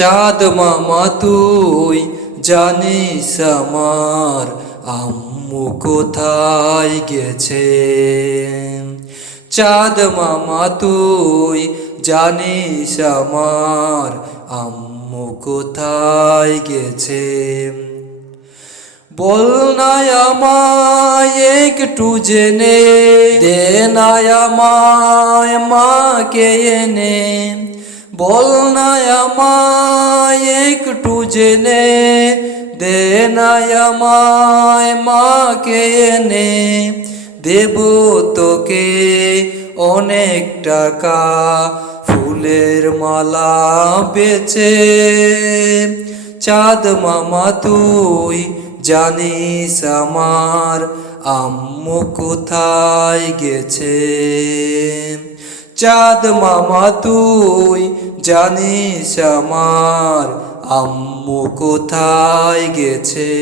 চাঁদ মামা তুই জানিস আমার আম্মু কোথায় গেছে। চাঁদ মামা তুই জানিস আমার আম্মু কোথায় গেছে। বল না আমায় একটু জেনে দে না আমায় মাকে এনে। বল না আমায় একটু জেনে দে না আমায় মাকে এনে। দেব তোকে অনেক টাকা ফুলের মালা বেচে। চাঁদ মামা তুই জানিস আমার আম্মু কোথায় গেছে। চাঁদ মামা তুই জানিস আমার আম্মু কোথায় গেছে।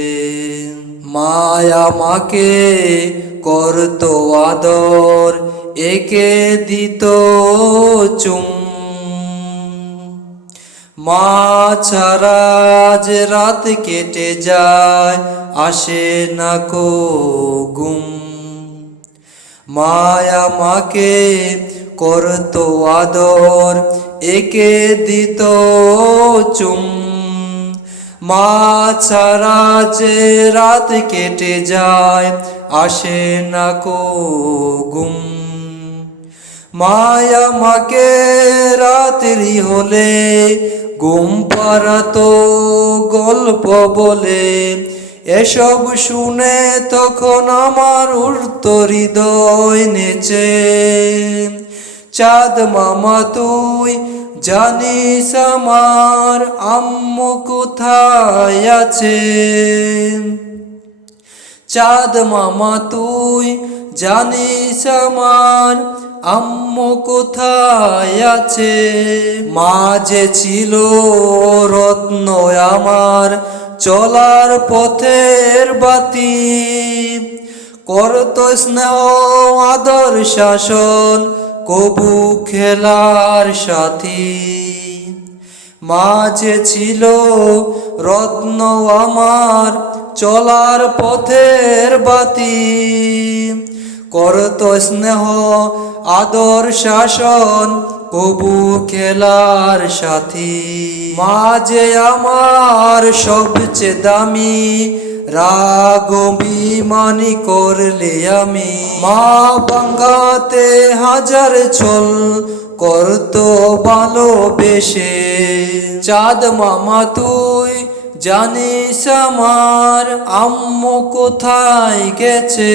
মায় আমাকে করতো আদর, একে দিত চুম। মা ছাড়া যে রাত কেটে যায় আসে না কো ঘুম। মায় আমাকে করতো আদর, একে দিত চুম। মা ছাড়া যে রাত কেটে যায় আসে না কো ঘুম। মায় আমাকে রাত্রি হলে ঘুম পাড়াতো গল্প বলে। এসব শুনে তখন আমার উঠতো হৃদয় নেচে। চাঁদ মামা তুই জানিস আমার আম্মু কোথায় আছে। চাঁদ মামা তুই জানিস আমার আম্মু কোথায় আছে। মা যে ছিল রত্ন আমার চলার পথের বাতি। করতো স্নেহ আদর শাসন কবু খেলার সাথী। মা যে ছিল রত্ন আমার চলার পথের বাতি। করতো স্নেহ আদর শাসন কবু খেলার সাথী। মা যে আমার সবচেয়ে দামি, রাগ অভিমানী করলে আমি মা ভাঙাতে হাজার ছল করতো ভালোবেসে। চাঁদ মামা তুই জানিস আমার আম্মু কোথায় গেছে।